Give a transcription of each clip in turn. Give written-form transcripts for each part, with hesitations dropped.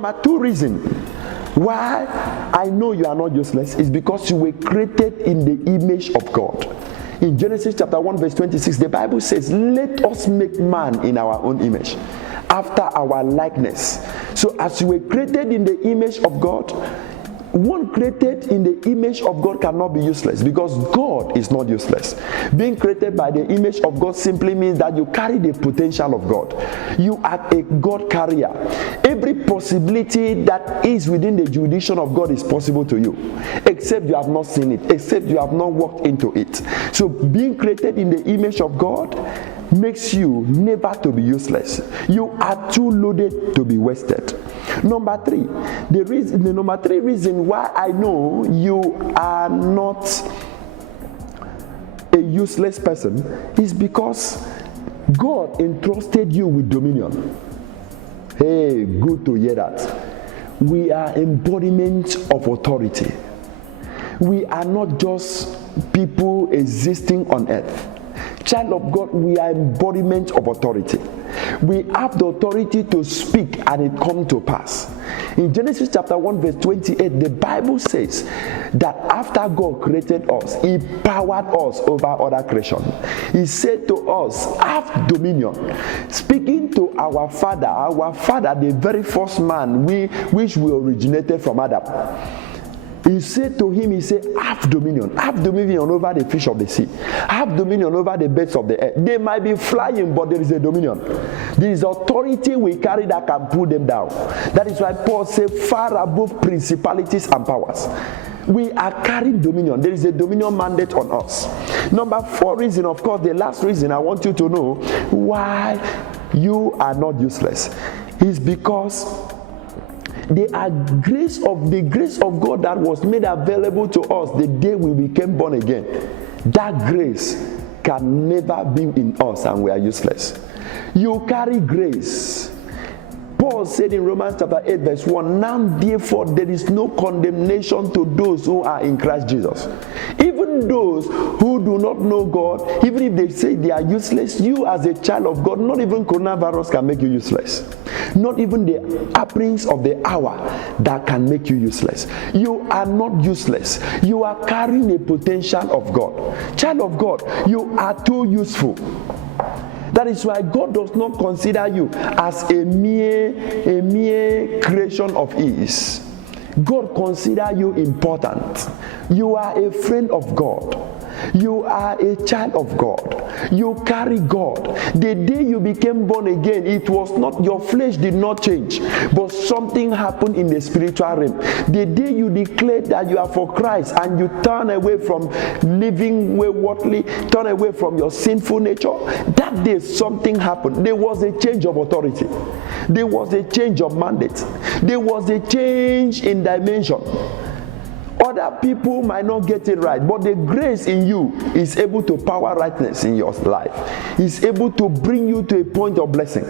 Number 2 reason why I know you are not useless is because you were created in the image of God. In Genesis chapter 1 verse 26, the Bible says, let us make man in our own image, after our likeness. So as you were created in the image of God, one created in the image of God cannot be useless, because God is not useless. Being created by the image of God simply means that you carry the potential of God. You are a God carrier. Every possibility that is within the jurisdiction of God is possible to you, except you have not seen it, except you have not walked into it. So being created in the image of God makes you never to be useless. You are too loaded to be wasted. Number 3, the number 3 reason why I know you are not a useless person is because God entrusted you with dominion. Hey, good to hear that. We are embodiment of authority. We are not just people existing on earth. Child of God, we are embodiment of authority. We have the authority to speak and it come to pass. In Genesis chapter 1 verse 28, the Bible says that after God created us, He powered us over other creation. He said to us, have dominion. Speaking to our father, the very first man which we originated from Adam. He said to him, he said, have dominion over the fish of the sea, have dominion over the birds of the air. They might be flying, but there is a dominion. There is authority we carry that can pull them down. That is why Paul said, far above principalities and powers. We are carrying dominion. There is a dominion mandate on us. Number 4 reason, of course, the last reason I want you to know why you are not useless is because the grace of God that was made available to us the day we became born again, that grace can never be in us and we are useless. You carry grace. Paul said in Romans chapter 8 verse 1, now therefore there is no condemnation to those who are in Christ Jesus. Even those who do not know God, even if they say they are useless, you as a child of God, not even coronavirus can make you useless. Not even the appearance of the hour that can make you useless. You are not useless. You are carrying a potential of God. Child of God, you are too useful. That is why God does not consider you as a mere creation of His. God considers you important. You are a friend of God. You are a child of God. You carry God. The day you became born again, it was not, your flesh did not change, but something happened in the spiritual realm. The day you declared that you are for Christ and you turn away from living waywardly, turn away from your sinful nature, that day something happened. There was a change of authority. There was a change of mandate. There was a change in dimension. Other people might not get it right, but the grace in you is able to power rightness in your life. It's able to bring you to a point of blessing.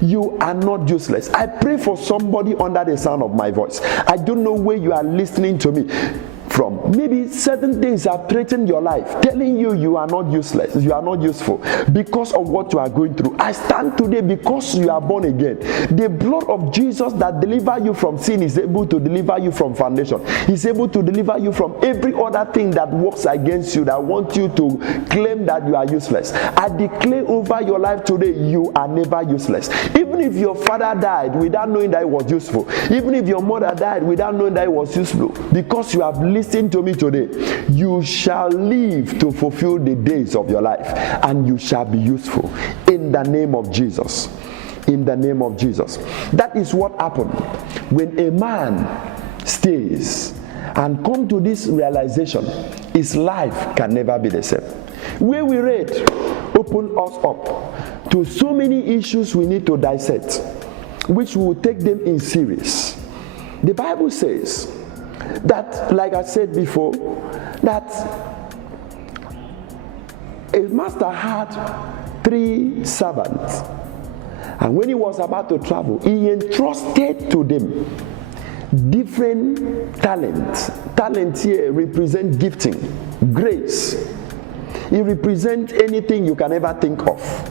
You are not useless. I pray for somebody under the sound of my voice. I don't know where you are listening to me from. Maybe certain things have threatened your life, telling you you are not useless, you are not useful because of what you are going through. I stand today because you are born again. The blood of Jesus that delivers you from sin is able to deliver you from foundation. He's able to deliver you from every other thing that works against you, that wants you to claim that you are useless. I declare over your life today, you are never useless. Even if your father died without knowing that he was useful, even if your mother died without knowing that he was useful, because you have listened to me today, you shall live to fulfill the days of your life and you shall be useful in the name of Jesus. In the name of Jesus. That is what happened when a man stays and come to this realization. His life can never be the same. Where we read open us up to so many issues we need to dissect, which we will take them in series. The Bible says that, like I said before, that a master had 3 servants, and when he was about to travel, he entrusted to them different talents. Talents here represent gifting, grace. It represents anything you can ever think of.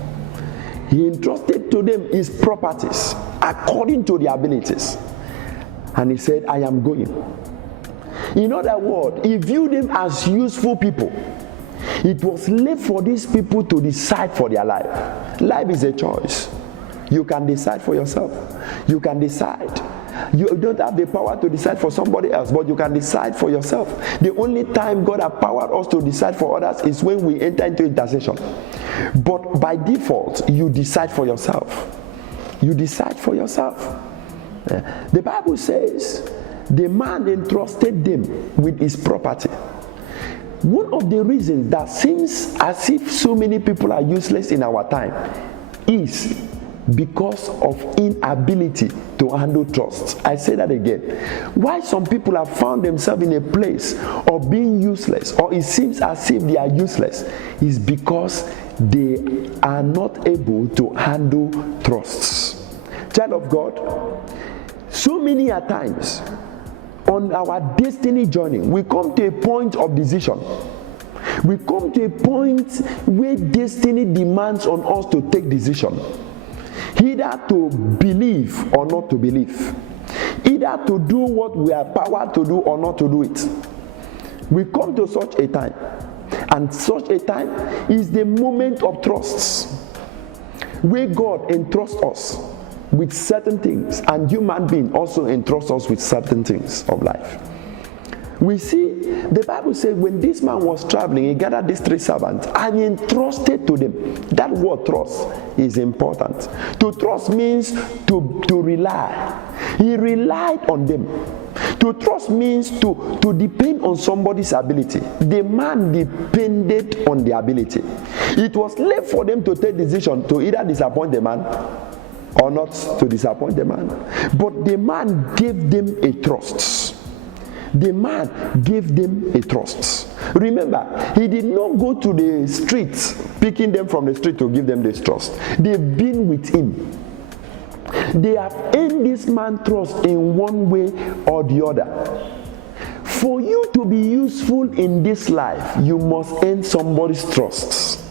He entrusted to them his properties according to their abilities. And he said, I am going. In other words, he viewed them as useful people. It was left for these people to decide for their life. Life is a choice. You can decide for yourself. You can decide. You don't have the power to decide for somebody else, but you can decide for yourself. The only time God has empowered us to decide for others is when we enter into intercession. But by default, you decide for yourself. You decide for yourself. The Bible says the man entrusted them with his property. One of the reasons that seems as if so many people are useless in our time is because of inability to handle trust. I say that again. Why some people have found themselves in a place of being useless, or it seems as if they are useless, is because they are not able to handle trusts. Child of God, so many a times on our destiny journey, we come to a point of decision. We come to a point where destiny demands on us to take decision. Either to believe or not to believe. Either to do what we are empowered to do or not to do it. We come to such a time. And such a time is the moment of trust, where God entrusts us with certain things, and human being also entrusts us with certain things of life. We see, the Bible says when this man was traveling, he gathered these 3 servants and he entrusted to them. That word trust is important. To trust means to rely. He relied on them. To trust means to depend on somebody's ability. The man depended on the ability. It was left for them to take decision to either disappoint the man or not to disappoint the man. But the man gave them a trust. The man gave them a trust. Remember, he did not go to the streets, picking them from the street to give them this trust. They've been with him. They have earned this man's trust in one way or the other. For you to be useful in this life, you must earn somebody's trust.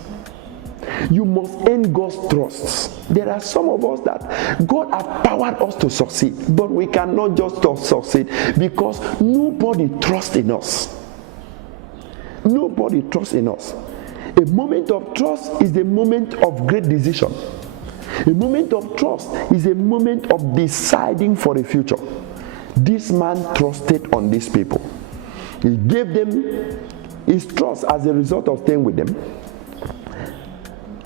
You must earn God's trust. There are some of us that God has empowered us to succeed, but we cannot just succeed because nobody trusts in us. Nobody trusts in us. A moment of trust is a moment of great decision. A moment of trust is a moment of deciding for the future. This man trusted on these people. He gave them his trust as a result of staying with them.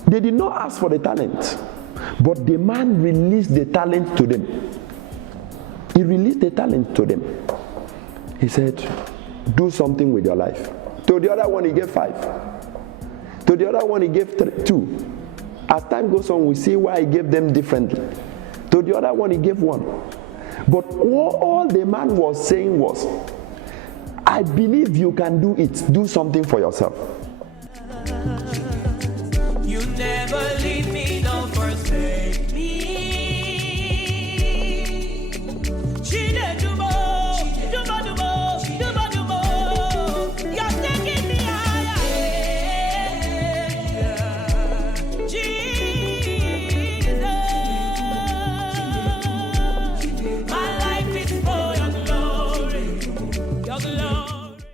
They did not ask for the talent, but the man released the talent to them. He released the talent to them. He said, do something with your life. To the other one, he gave 5. To the other one, he gave 2. As time goes on, we see why he gave them differently. To the other one, he gave 1. But all the man was saying was, I believe you can do it. Do something for yourself.